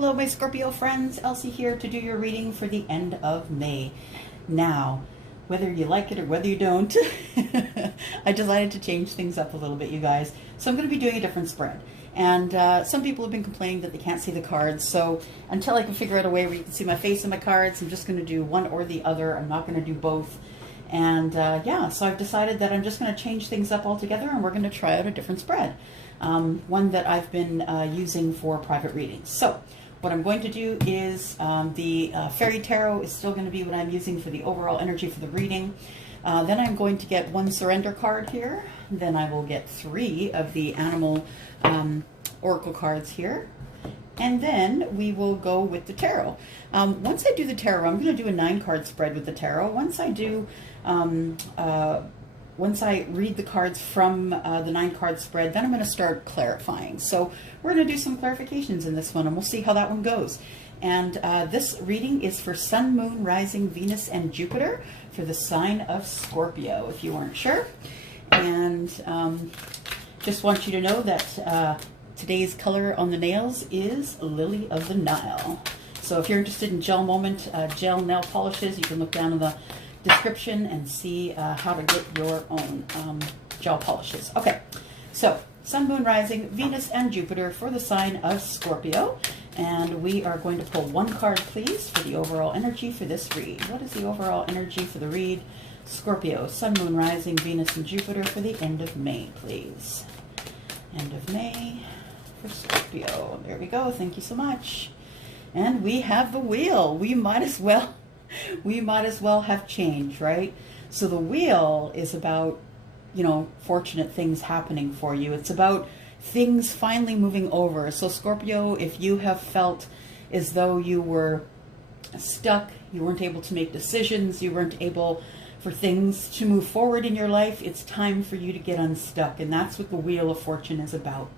Hello, my Scorpio friends. Elsie here to do your reading for the end of May. Now, whether you like it or whether you don't, I decided to change things up a little bit, you guys. So I'm going to be doing a different spread. And some people have been complaining that they can't see the cards. So until I can figure out a way where you can see my face in my cards, I'm just going to do one or the other. I'm not going to do both. And yeah, so I've decided that I'm just going to change things up altogether, and we're going to try out a different spread. One that I've been using for private readings. So what I'm going to do is the Fairy Tarot is still going to be what I'm using for the overall energy for the reading. Then I'm going to get one surrender card here. Then I will get 3 of the animal oracle cards here. And then we will go with the tarot. Once I do the tarot, I'm going to do a 9-card spread with the tarot. Once I do, once I read the cards from the 9-card spread, then I'm going to start clarifying. So we're going to do some clarifications in this one, and we'll see how that one goes. And this reading is for Sun, Moon, Rising, Venus, and Jupiter for the sign of Scorpio, if you weren't sure. And just want you to know that today's color on the nails is Lily of the Nile. So if you're interested in Gel Moment gel nail polishes, you can look down in the description and see how to get your own gel polishes. Okay, so Sun, Moon, Rising, Venus, and Jupiter for the sign of Scorpio. And we are going to pull 1 card, please, for the overall energy for this read. What is the overall energy for the read? Scorpio, Sun, Moon, Rising, Venus, and Jupiter for the end of May, please. End of May for Scorpio. There we go. Thank you so much. And we have the wheel. We might as well have change, right? So the wheel is about, you know, fortunate things happening for you. It's about things finally moving over. So Scorpio, if you have felt as though you were stuck, you weren't able to make decisions, you weren't able for things to move forward in your life, it's time for you to get unstuck. And that's what the Wheel of Fortune is about.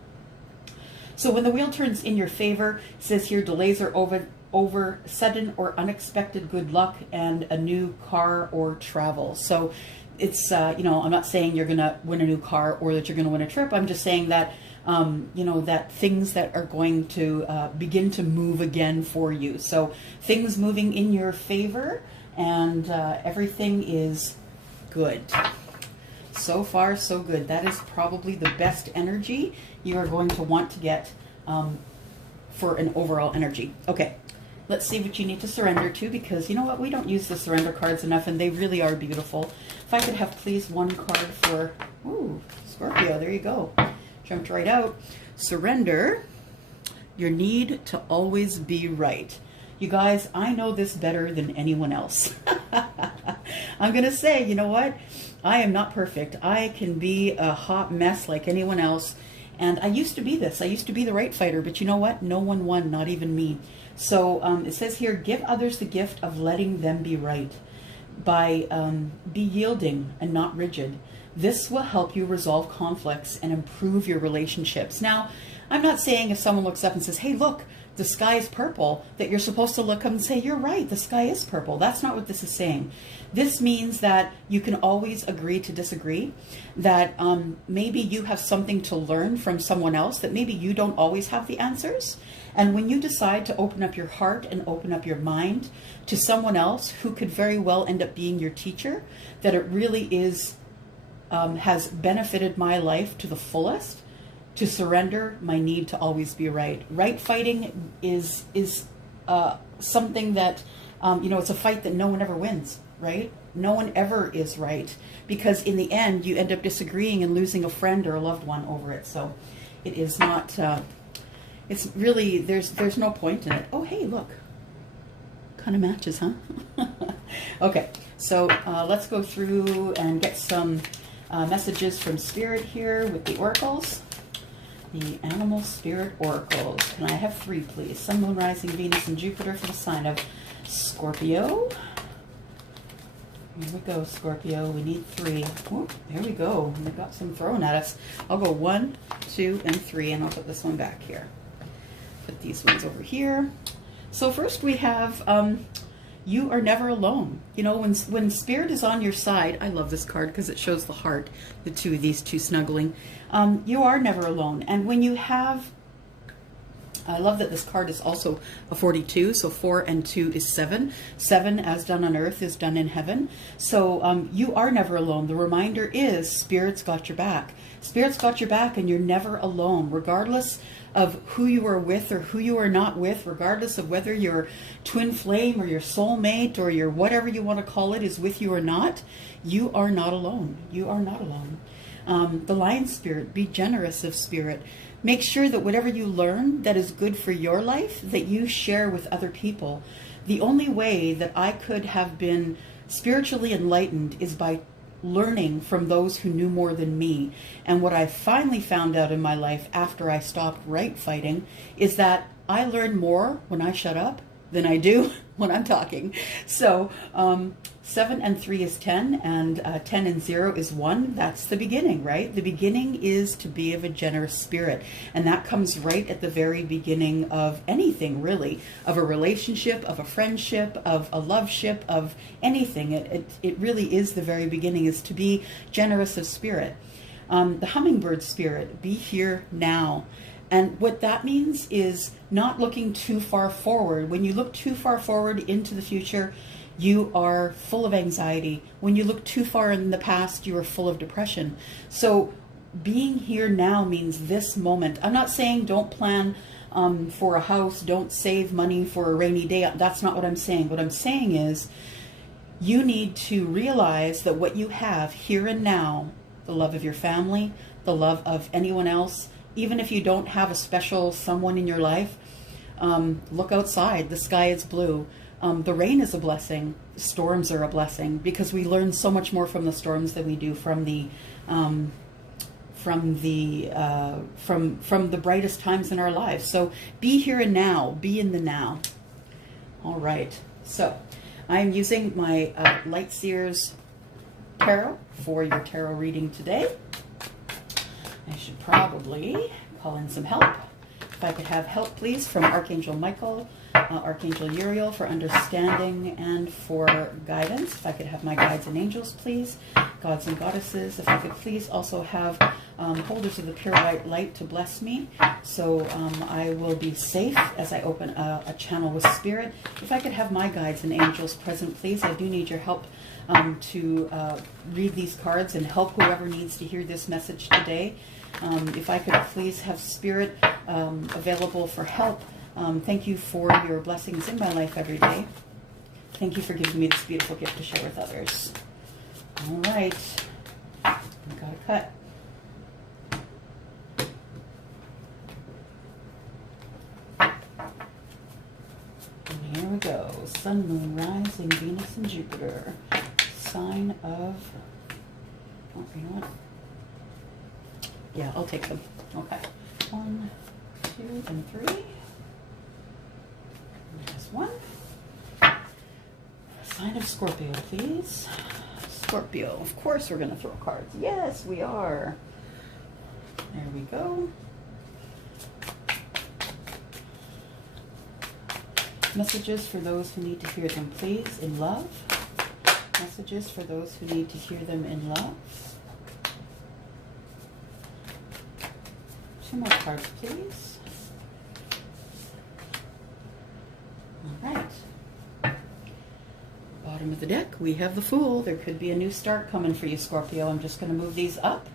So when the wheel turns in your favor, it says here, delays are over sudden or unexpected good luck and a new car or travel. So it's, you know, I'm not saying you're going to win a new car or that you're going to win a trip. I'm just saying that, you know, that things that are going to begin to move again for you. So things moving in your favor, and everything is good. So far, so good. That is probably the best energy you are going to want to get for an overall energy. Okay, let's see what you need to surrender to, because you know what? We don't use the surrender cards enough, and they really are beautiful. If I could have, please, 1 card for, ooh, Scorpio. There you go. Jumped right out. Surrender your need to always be right. You guys, I know this better than anyone else. I'm going to say, you know what? I am not perfect. I can be a hot mess like anyone else. And I used to be this. I used to be the right fighter. But you know what? No one won, not even me. So it says here, give others the gift of letting them be right. By be yielding and not rigid. This will help you resolve conflicts and improve your relationships. Now, I'm not saying if someone looks up and says, hey, look, the sky is purple, that you're supposed to look up and say, you're right, the sky is purple. That's not what this is saying. This means that you can always agree to disagree, that maybe you have something to learn from someone else, that maybe you don't always have the answers. And when you decide to open up your heart and open up your mind to someone else who could very well end up being your teacher, that it really is, has benefited my life to the fullest, to surrender my need to always be right. Right fighting is something that, you know, it's a fight that no one ever wins, right? No one ever is right, because in the end, you end up disagreeing and losing a friend or a loved one over it. So it is not, it's really, there's no point in it. Oh, hey, look. Kind of matches, huh? Okay, so let's go through and get some messages from Spirit here with the oracles. The Animal Spirit Oracles. Can I have 3, please? Sun, Moon, Rising, Venus, and Jupiter for the sign of Scorpio. Here we go, Scorpio. We need 3. Whoop, there we go. They've got some thrown at us. I'll go 1, 2, and 3, and I'll put this one back here. Put these ones over here. So first we have you are never alone. You know, when Spirit is on your side, I love this card because it shows the heart, these two snuggling. You are never alone. And when you have I love that this card is also a 42, so 4 and 2 is 7. 7, as done on earth, is done in heaven. So you are never alone. The reminder is Spirit's got your back. Spirit's got your back, and you're never alone, regardless of who you are with or who you are not with, regardless of whether your twin flame or your soulmate or your whatever you want to call it is with you or not. You are not alone. You are not alone. The Lion Spirit, be generous of spirit. Make sure that whatever you learn that is good for your life, that you share with other people. The only way that I could have been spiritually enlightened is by learning from those who knew more than me. And what I finally found out in my life after I stopped right fighting is that I learn more when I shut up than I do when I'm talking. So 7 and 3 is 10, and 10 and 0 is 1. That's the beginning, right? The beginning is to be of a generous spirit. And that comes right at the very beginning of anything, really, of a relationship, of a friendship, of a love ship, of anything. It really is the very beginning, is to be generous of spirit. The hummingbird spirit, be here now. And what that means is not looking too far forward. When you look too far forward into the future, you are full of anxiety. When you look too far in the past, you are full of depression. So being here now means this moment. I'm not saying don't plan for a house, don't save money for a rainy day. That's not what I'm saying. What I'm saying is you need to realize that what you have here and now, the love of your family, the love of anyone else, even if you don't have a special someone in your life, look outside. The sky is blue. The rain is a blessing. Storms are a blessing, because we learn so much more from the storms than we do from the brightest times in our lives. So be here and now. Be in the now. All right. So I'm using my Light Seers Tarot for your tarot reading today. I should probably call in some help. If I could have help, please, from Archangel Michael, Archangel Uriel for understanding and for guidance. If I could have my guides and angels, please, gods and goddesses. If I could please also have holders of the pure white light to bless me, so I will be safe as I open a channel with spirit. If I could have my guides and angels present, please. I do need your help to read these cards and help whoever needs to hear this message today. If I could please have spirit available for help. Thank you for your blessings in my life every day. Thank you for giving me this beautiful gift to share with others. All right, I got a cut. And here we go. Sun, Moon, Rising, Venus, and Jupiter. Sign of... Oh, you know what? Yeah, I'll take them. Okay. 1, 2, and 3. There's 1. Sign of Scorpio, please. Scorpio. Of course we're going to throw cards. Yes, we are. There we go. Messages for those who need to hear them, please, in love. Messages for those who need to hear them in love. 2 more cards, please. All right. Bottom of the deck, we have the Fool. There could be a new start coming for you, Scorpio. I'm just going to move these up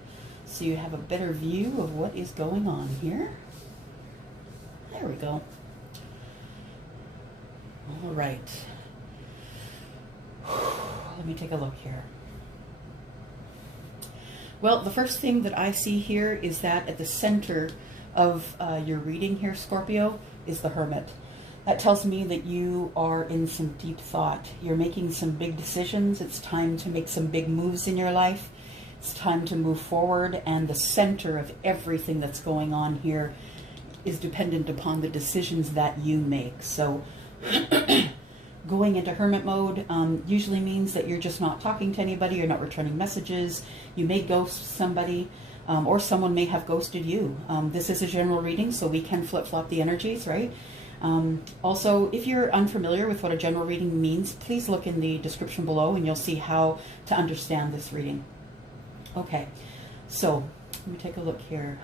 so you have a better view of what is going on here. There we go. All right. Let me take a look here. Well, the first thing that I see here is that at the center of your reading here, Scorpio, is the Hermit. That tells me that you are in some deep thought. You're making some big decisions. It's time to make some big moves in your life. It's time to move forward, and the center of everything that's going on here is dependent upon the decisions that you make. So going into hermit mode usually means that you're just not talking to anybody, you're not returning messages, you may ghost somebody, or someone may have ghosted you. This is a general reading, so we can flip-flop the energies, right? Also, if you're unfamiliar with what a general reading means, please look in the description below and you'll see how to understand this reading. Okay, so let me take a look here.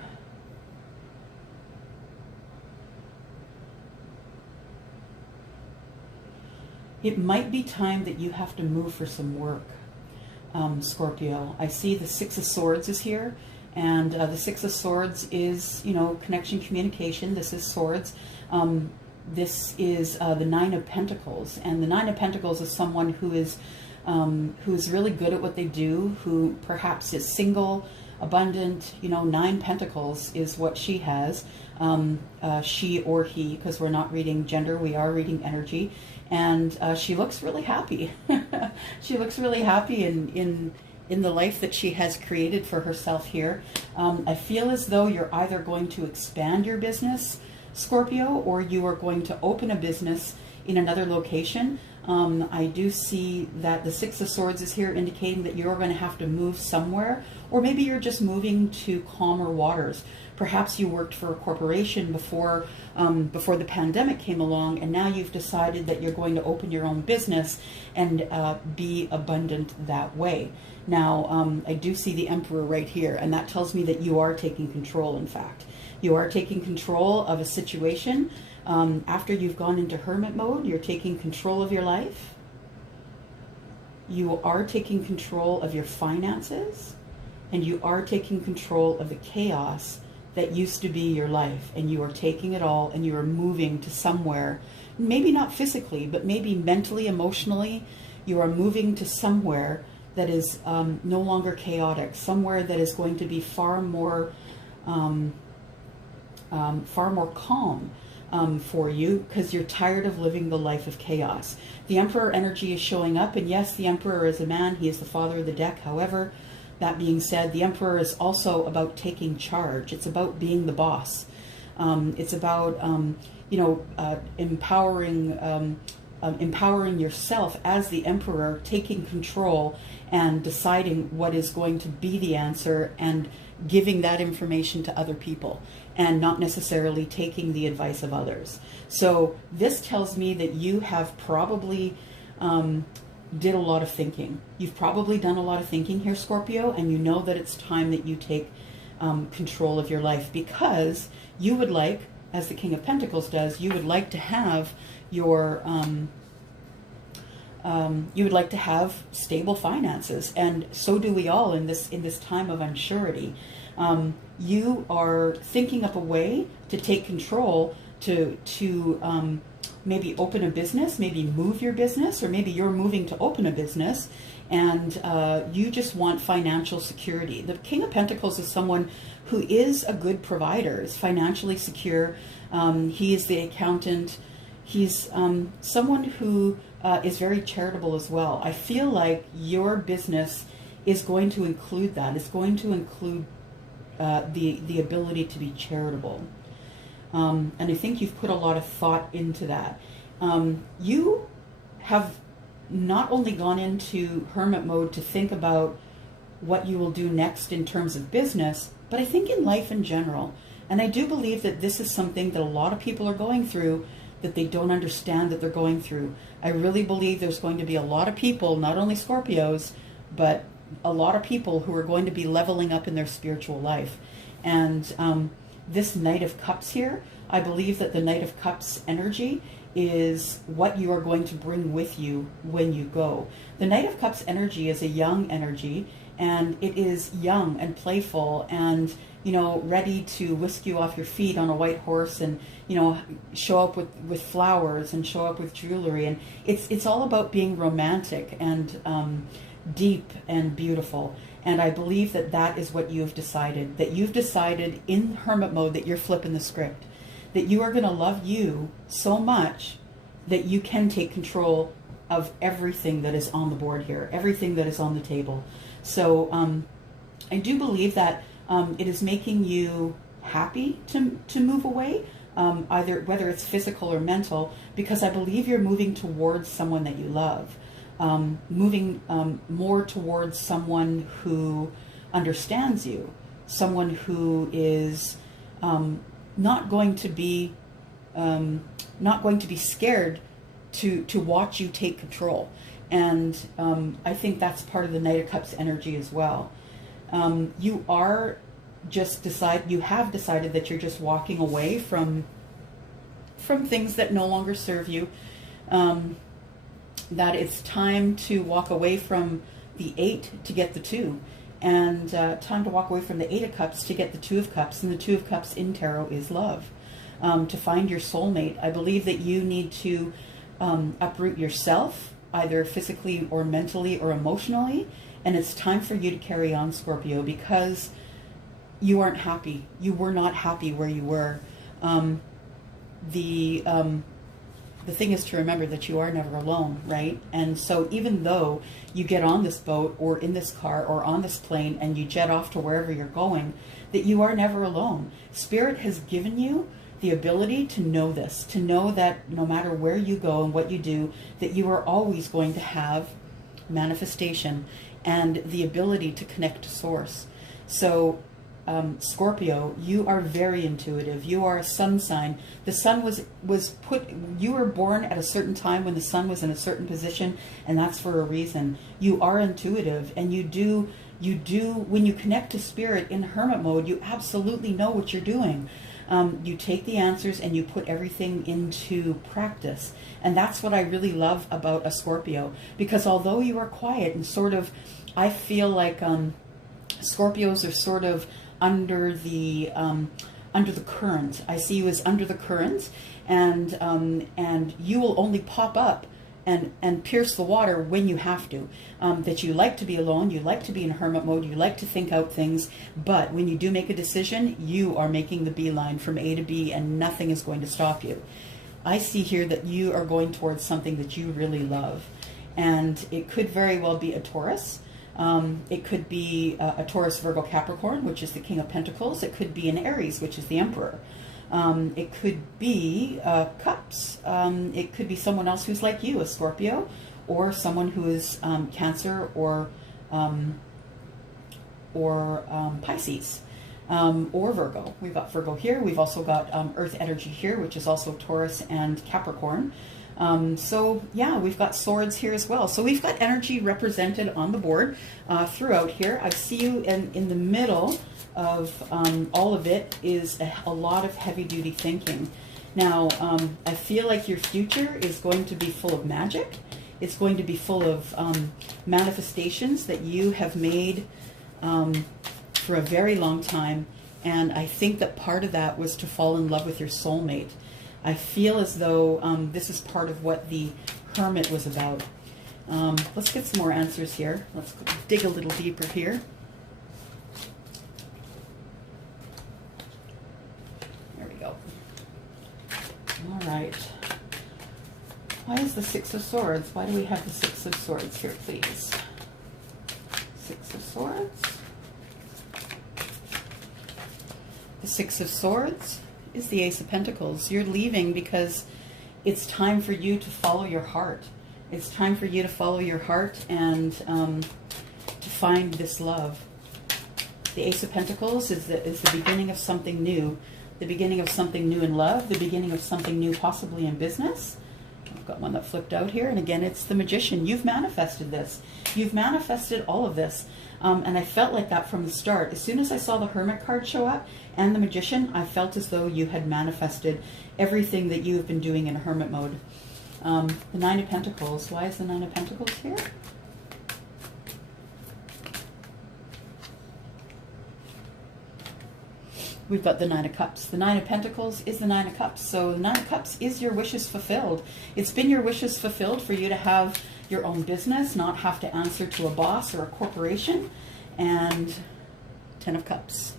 it might be time that you have to move for some work, Scorpio. I see the Six of Swords is here, and the Six of Swords is, you know, connection, communication. This is swords. This is the Nine of Pentacles, and the Nine of Pentacles is someone who is really good at what they do, who perhaps is single, abundant. You know, 9 Pentacles is what she has, she or he, because we're not reading gender, we are reading energy. And she looks really happy. She looks really happy in the life that she has created for herself here. I feel as though you're either going to expand your business, Scorpio, or you are going to open a business in another location. I do see that the Six of Swords is here, indicating that you're going to have to move somewhere, or maybe you're just moving to calmer waters. Perhaps you worked for a corporation before the pandemic came along, and now you've decided that you're going to open your own business and be abundant that way. Now, I do see the Emperor right here, and that tells me that you are taking control, in fact. You are taking control of a situation. After you've gone into hermit mode, you're taking control of your life. You are taking control of your finances, and you are taking control of the chaos that used to be your life, and you are taking it all and you are moving to somewhere, maybe not physically, but maybe mentally, emotionally. You are moving to somewhere that is no longer chaotic, somewhere that is going to be far more calm for you, because you're tired of living the life of chaos. The Emperor energy is showing up, and yes, the Emperor is a man. He is the father of the deck. However, that being said, the Emperor is also about taking charge. It's about being the boss. It's about empowering yourself as the Emperor, taking control and deciding what is going to be the answer and giving that information to other people, and not necessarily taking the advice of others. So this tells me that you have probably did a lot of thinking. You've probably done a lot of thinking here, Scorpio, and you know that it's time that you take control of your life, because you would like, as the King of Pentacles does, you would like to have your you would like to have stable finances, and so do we all in this time of unsurety. You are thinking up a way to take control, to maybe open a business, maybe move your business, or maybe you're moving to open a business, and you just want financial security. The King of Pentacles is someone who is a good provider, is financially secure. He is the accountant. He's someone who is very charitable as well. I feel like your business is going to include that. It's going to include the ability to be charitable. And I think you've put a lot of thought into that. You have not only gone into hermit mode to think about what you will do next in terms of business, but I think in life in general. And I do believe that this is something that a lot of people are going through, that they don't understand that they're going through. I really believe there's going to be a lot of people, not only Scorpios, but a lot of people who are going to be leveling up in their spiritual life. And this Knight of Cups here, I believe that the Knight of Cups energy is what you are going to bring with you when you go. The Knight of Cups energy is a young energy, and it is young and playful and, you know, ready to whisk you off your feet on a white horse and, you know, show up with flowers and show up with jewelry. And it's all about being romantic and deep and beautiful. And I believe that that is what you have decided, that you've decided in hermit mode that you're flipping the script, that you are going to love you so much that you can take control of everything that is on the board here, everything that is on the table. So I do believe that it is making you happy to move away, either whether it's physical or mental, because I believe you're moving towards someone that you love, moving more towards someone who understands you, someone who is not going to be scared to watch you take control. And I think that's part of the Knight of Cups energy as well. You are just you have decided that you're just walking away from things that no longer serve you. that it's time to walk away from the 8 to get the 2, and time to walk away from the 8 of Cups to get the 2 of Cups, and the 2 of Cups in tarot is love. To find your soulmate, I believe that you need to uproot yourself, either physically or mentally or emotionally, and it's time for you to carry on, Scorpio, because you aren't happy. You were not happy where you were. The thing is to remember that you are never alone, right? And so even though you get on this boat or in this car or on this plane and you jet off to wherever you're going, that you are never alone. Spirit has given you the ability to know this, to know that no matter where you go and what you do, that you are always going to have manifestation and the ability to connect to source. So Scorpio, you are very intuitive. You are a sun sign. The sun was put, you were born at a certain time when the sun was in a certain position, and that's for a reason. You are intuitive, and you do, when you connect to spirit in hermit mode, you absolutely know what you're doing. You take the answers and you put everything into practice. And that's what I really love about a Scorpio, because although you are quiet and sort of, I feel like Scorpios are sort of under the current. I see you as under the current, and you will only pop up and pierce the water when you have to. That you like to be alone, you like to be in hermit mode, you like to think out things, but when you do make a decision, you are making the beeline from A to B, and nothing is going to stop you. I see here that you are going towards something that you really love, and it could very well be a Taurus. It could be a Taurus, Virgo, Capricorn, which is the King of Pentacles. It could be an Aries, which is the Emperor. It could be Cups. It could be someone else who's like you, a Scorpio, or someone who is Cancer or Pisces, or Virgo. We've got Virgo here. We've also got Earth energy here, which is also Taurus and Capricorn. So yeah, we've got swords here as well. So we've got energy represented on the board throughout here. I see you in the middle of all of it is a lot of heavy duty thinking. Now, I feel like your future is going to be full of magic. It's going to be full of manifestations that you have made for a very long time. And I think that part of that was to fall in love with your soulmate. I feel as though this is part of what the Hermit was about. Let's get some more answers here. Let's dig a little deeper here. There we go. All right. Why is the Six of Swords? Why do we have the Six of Swords here, please? Six of Swords. The Six of Swords is the Ace of Pentacles. You're leaving because it's time for you to follow your heart. It's time for you to follow your heart and to find this love. The Ace of Pentacles is the beginning of something new. The beginning of something new in love. The beginning of something new possibly in business. I've got one that flipped out here. And again, it's the Magician. You've manifested this. You've manifested all of this. And I felt like that from the start. As soon as I saw the Hermit card show up and the Magician, I felt as though you had manifested everything that you have been doing in Hermit mode. The Nine of Pentacles. Why is the Nine of Pentacles here? We've got the Nine of Cups. The Nine of Pentacles is the Nine of Cups. So the Nine of Cups is your wishes fulfilled. It's been your wishes fulfilled for you to have your own business, not have to answer to a boss or a corporation. And Ten of Cups.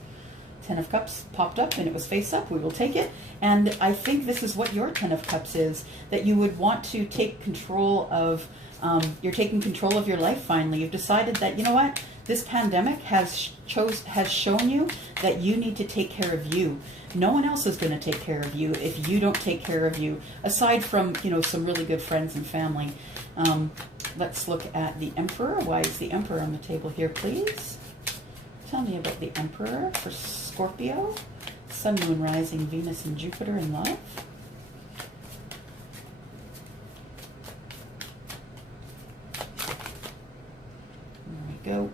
Ten of Cups popped up and it was face up. We will take it. And I think this is what your Ten of Cups is, that you would want to take control of, you're taking control of your life finally. You've decided that, you know what, this pandemic has shown you that you need to take care of you. No one else is going to take care of you if you don't take care of you, aside from, you know, some really good friends and family. Let's look at the Emperor. Why is the Emperor on the table here, please? Tell me about the Emperor for Scorpio. Sun, Moon, Rising, Venus, and Jupiter in love. There we go.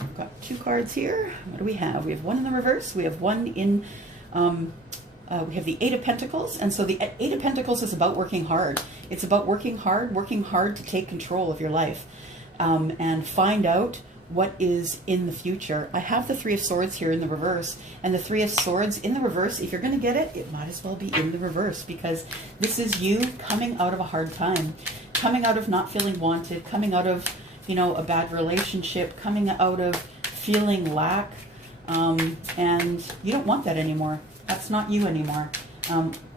I've got two cards here. What do we have? We have one in the reverse. We have one in We have the Eight of Pentacles, and so the Eight of Pentacles is about working hard. It's about working hard to take control of your life, and find out what is in the future. I have the Three of Swords here in the reverse, and the Three of Swords in the reverse, if you're going to get it, it might as well be in the reverse, because this is you coming out of a hard time, coming out of not feeling wanted, coming out of, you know, a bad relationship, coming out of feeling lack, and you don't want that anymore. That's not you anymore.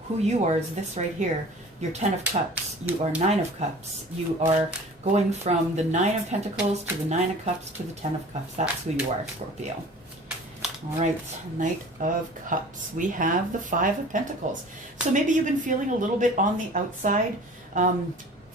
Who you are is this right here. You're 10 of Cups. You are 9 of Cups. You are going from the 9 of Pentacles to the 9 of Cups to the 10 of Cups. That's who you are, Scorpio. All right, Knight of Cups. We have the 5 of Pentacles. So maybe you've been feeling a little bit on the outside,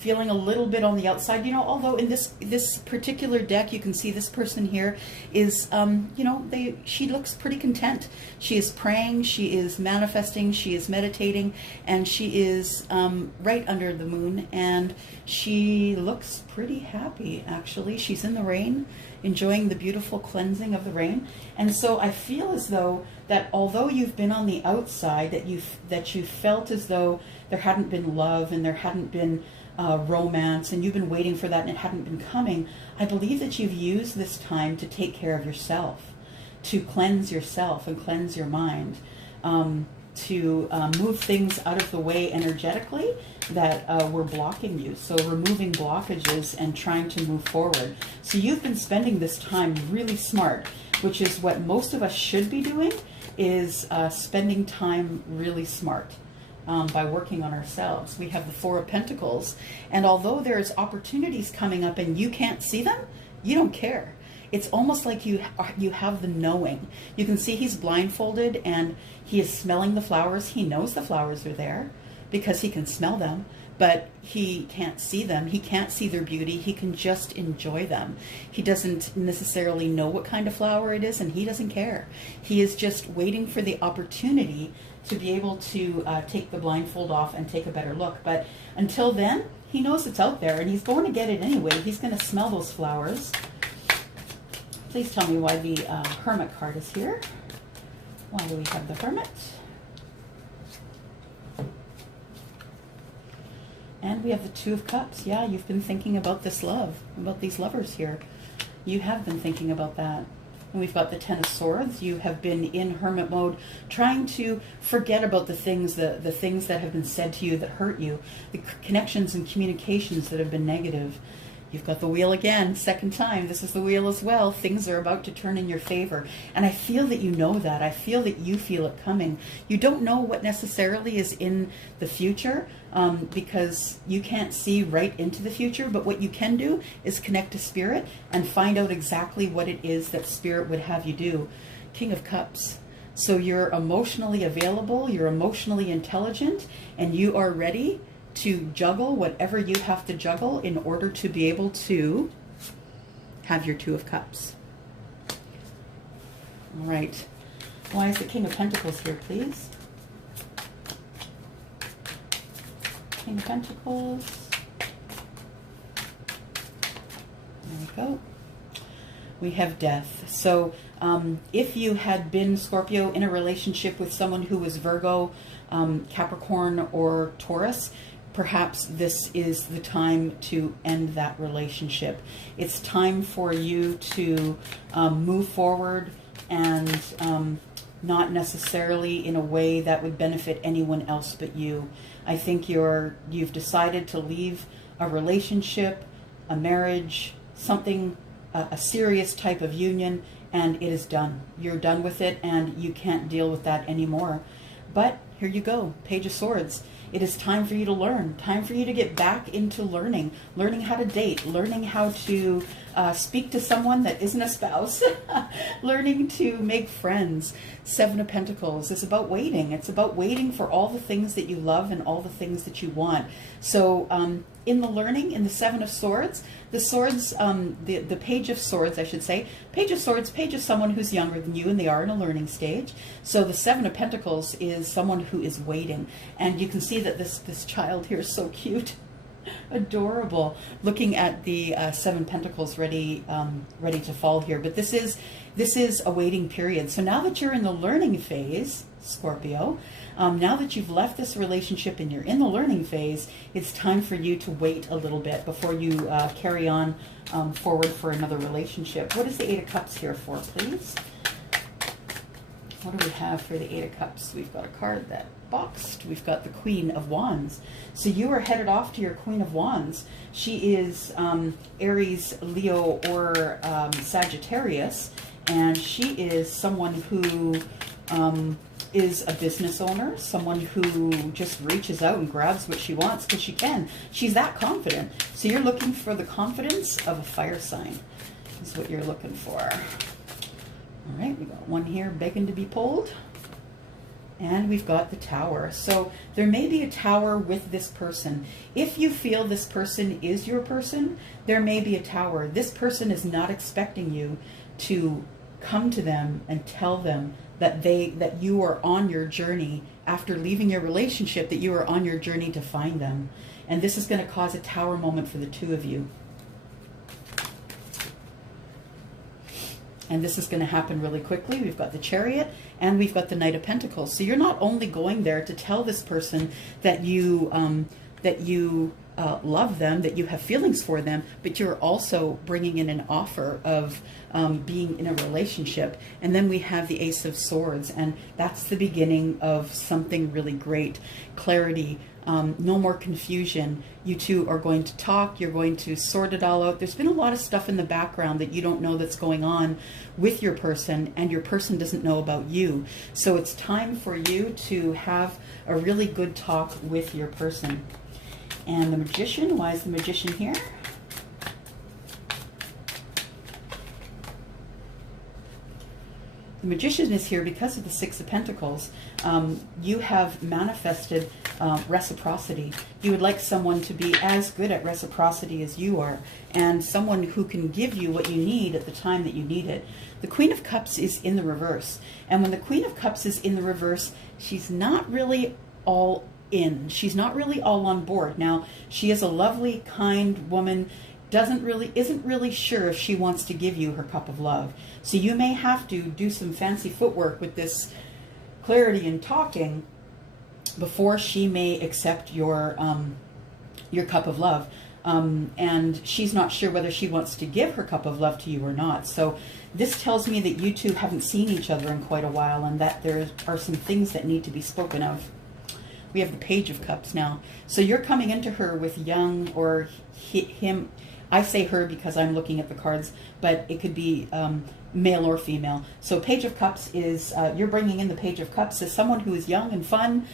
you know, although in this particular deck, you can see this person here is, you know, she looks pretty content. She is praying, she is manifesting, she is meditating, and she is right under the moon, and she looks pretty happy, actually. She's in the rain, enjoying the beautiful cleansing of the rain. And so I feel as though that although you've been on the outside, that you felt as though there hadn't been love and there hadn't been romance, and you've been waiting for that and it hadn't been coming, I believe that you've used this time to take care of yourself, to cleanse yourself and cleanse your mind, to move things out of the way energetically that were blocking you. So removing blockages and trying to move forward. So you've been spending this time really smart, which is what most of us should be doing, is spending time really smart. By working on ourselves. We have the Four of Pentacles, and although there's opportunities coming up and you can't see them, you don't care. It's almost like you have the knowing. You can see he's blindfolded and he is smelling the flowers. He knows the flowers are there because he can smell them, but he can't see them. He can't see their beauty. He can just enjoy them. He doesn't necessarily know what kind of flower it is, and he doesn't care. He is just waiting for the opportunity to be able to take the blindfold off and take a better look. But until then, he knows it's out there, and he's going to get it anyway. He's going to smell those flowers. Please tell me why the Hermit card is here. Why do we have the Hermit? And we have the Two of Cups. Yeah, you've been thinking about this love, about these lovers here. You have been thinking about that. And we've got the Ten of Swords. You have been in hermit mode, trying to forget about the things that have been said to you that hurt you, the connections and communications that have been negative. You've got the Wheel again, second time. This is the Wheel as well. Things are about to turn in your favor. And I feel that you know that. I feel that you feel it coming. You don't know what necessarily is in the future, because you can't see right into the future. But what you can do is connect to Spirit and find out exactly what it is that Spirit would have you do. King of Cups. So you're emotionally available, you're emotionally intelligent, and you are ready to juggle whatever you have to juggle in order to be able to have your Two of Cups. All right. Why is the King of Pentacles here, please? King of Pentacles. There we go. We have Death. So if you had been, Scorpio, in a relationship with someone who was Virgo, Capricorn, or Taurus, perhaps this is the time to end that relationship. It's time for you to move forward, and not necessarily in a way that would benefit anyone else but you. I think you've decided to leave a relationship, a marriage, something, a serious type of union, and it is done. You're done with it, and you can't deal with that anymore. But here you go, Page of Swords. It is time for you to learn, time for you to get back into learning how to date, learning how to speak to someone that isn't a spouse, learning to make friends. Seven of Pentacles is about waiting. It's about waiting for all the things that you love and all the things that you want. So in the learning, in the Seven of Swords, the swords, the Page of Swords, I should say, Page of Swords, Page is someone who's younger than you, and they are in a learning stage. So the Seven of Pentacles is someone who is waiting. And you can see that this child here is so cute. Adorable. Looking at the Seven Pentacles ready to fall here. But this is a waiting period. So now that you're in the learning phase, Scorpio, now that you've left this relationship and you're in the learning phase, it's time for you to wait a little bit before you carry on forward for another relationship. What is the Eight of Cups here for, please? What do we have for the Eight of Cups? We've got a card that boxed. We've got the Queen of Wands. So you are headed off to your Queen of Wands. She is Aries, Leo, or Sagittarius, and she is someone who is a business owner, someone who just reaches out and grabs what she wants because she can. She's that confident. So you're looking for the confidence of a fire sign is what you're looking for. All right, we got one here begging to be pulled. And we've got the Tower. So there may be a Tower with this person. If you feel this person is your person, there may be a Tower. This person is not expecting you to come to them and tell them that you are on your journey after leaving your relationship, that you are on your journey to find them. And this is going to cause a Tower moment for the two of you. And this is going to happen really quickly. We've got the Chariot and we've got the Knight of Pentacles. So you're not only going there to tell this person that you love them, that you have feelings for them, but you're also bringing in an offer of being in a relationship. And then we have the Ace of Swords, and that's the beginning of something really great. Clarity. No more confusion. You two are going to talk. You're going to sort it all out. There's been a lot of stuff in the background that you don't know that's going on with your person, and your person doesn't know about you. So it's time for you to have a really good talk with your person. And the Magician, why is the Magician here? The Magician is here because of the Six of Pentacles. You have manifested reciprocity. You would like someone to be as good at reciprocity as you are, and someone who can give you what you need at the time that you need it. The Queen of Cups is in the reverse. And when the Queen of Cups is in the reverse, she's not really all in. She's not really all on board. Now, she is a lovely, kind woman, isn't really sure if she wants to give you her cup of love. So you may have to do some fancy footwork with this clarity and talking before she may accept your cup of love. And she's not sure whether she wants to give her cup of love to you or not. So this tells me that you two haven't seen each other in quite a while, and that there are some things that need to be spoken of. We have the Page of Cups now. So you're coming into her with young, or him. I say her because I'm looking at the cards, but it could be male or female. So Page of Cups is, you're bringing in the Page of Cups as someone who is young and fun.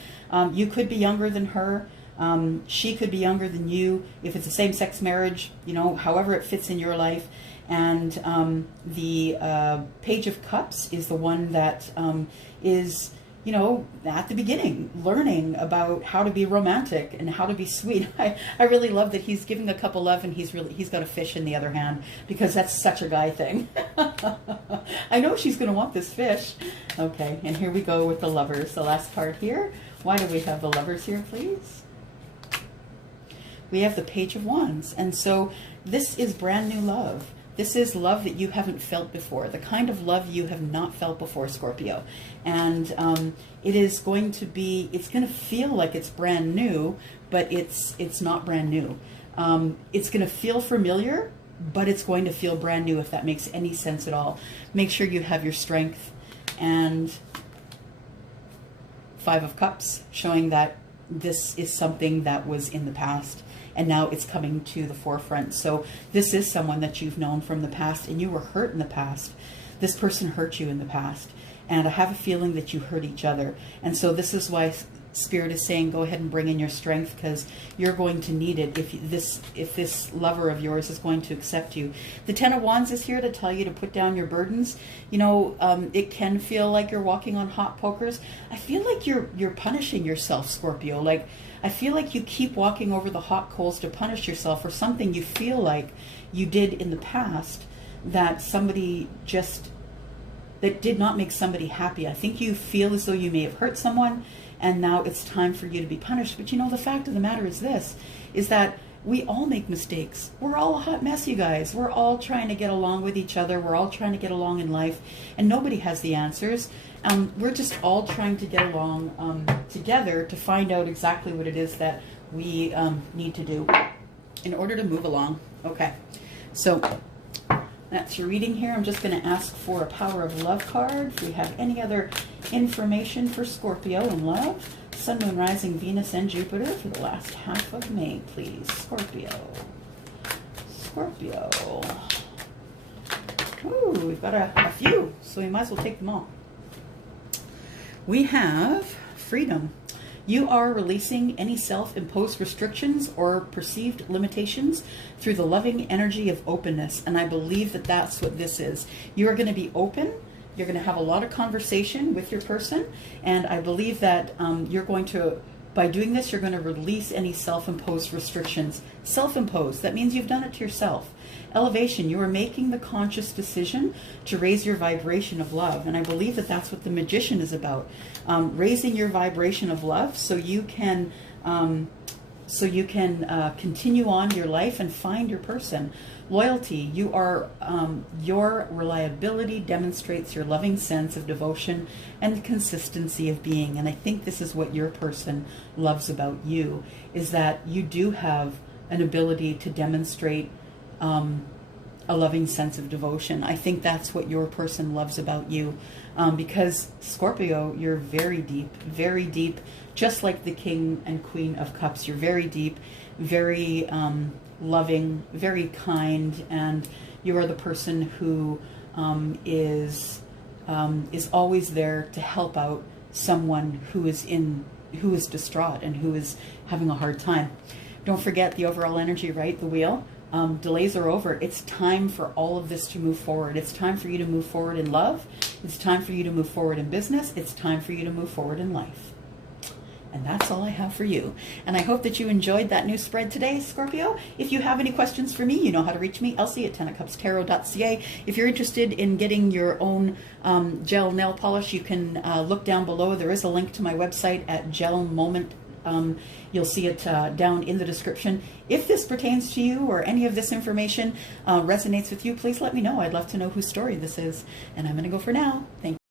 You could be younger than her. She could be younger than you. If it's a same-sex marriage, you know, however it fits in your life. And the Page of Cups is the one that is, you know, at the beginning, learning about how to be romantic and how to be sweet. I really love that he's giving a cup of love and he's got a fish in the other hand, because that's such a guy thing. I know she's going to want this fish. Okay, and here we go with the Lovers, the last card here. Why do we have the Lovers here, please? We have the Page of Wands, and so this is brand new love. This is love that you haven't felt before, the kind of love you have not felt before, Scorpio. And it is going to be, it's going to feel like it's brand new, but it's not brand new. It's going to feel familiar, but it's going to feel brand new, if that makes any sense at all. Make sure you have your strength. And Five of Cups, showing that this is something that was in the past, and now it's coming to the forefront. So this is someone that you've known from the past, and you were hurt in the past. This person hurt you in the past, and I have a feeling that you hurt each other. And so this is why Spirit is saying, go ahead and bring in your strength, because you're going to need it if this lover of yours is going to accept you. The Ten of Wands is here to tell you to put down your burdens. You know, it can feel like you're walking on hot pokers. I feel like you're punishing yourself, Scorpio. Like, I feel like you keep walking over the hot coals to punish yourself for something you feel like you did in the past that did not make somebody happy. I think you feel as though you may have hurt someone, and now it's time for you to be punished. But you know, the fact of the matter is this, is that We all make mistakes. We're all a hot mess, you guys. We're all trying to get along with each other. We're all trying to get along in life, and nobody has the answers. We're just all trying to get along together to find out exactly what it is that we need to do in order to move along. Okay, so that's your reading here. I'm just going to ask for a Power of Love card. If we have any other information for Scorpio in love, Sun, Moon, Rising, Venus, and Jupiter for the last half of May, please. Scorpio. Scorpio. Ooh, we've got a few, so we might as well take them all. We have freedom. You are releasing any self-imposed restrictions or perceived limitations through the loving energy of openness. And I believe that that's what this is. You are going to be open. You're going to have a lot of conversation with your person. And I believe that you're going to, by doing this, you're going to release any self-imposed restrictions. Self-imposed, that means you've done it to yourself. Elevation, you are making the conscious decision to raise your vibration of love. And I believe that that's what the Magician is about. Raising your vibration of love so you can continue on your life and find your person. Loyalty, you are your reliability demonstrates your loving sense of devotion and consistency of being. And I think this is what your person loves about you, is that you do have an ability to demonstrate a loving sense of devotion. I think that's what your person loves about you, because Scorpio, you're very deep, just like the King and Queen of Cups. You're very deep, very loving, very kind, and you are the person who is always there to help out someone who is distraught and who is having a hard time. Don't forget the overall energy, right? The wheel. Delays are over. It's time for all of this to move forward. It's time for you to move forward in love. It's time for you to move forward in business. It's time for you to move forward in life. And that's all I have for you. And I hope that you enjoyed that new spread today, Scorpio. If you have any questions for me, you know how to reach me, Elsie at tenofcupstarot.ca. If you're interested in getting your own gel nail polish, you can look down below. There is a link to my website at GELMOMENT. You'll see it down in the description. If this pertains to you or any of this information resonates with you, please let me know. I'd love to know whose story this is. And I'm going to go for now. Thank you.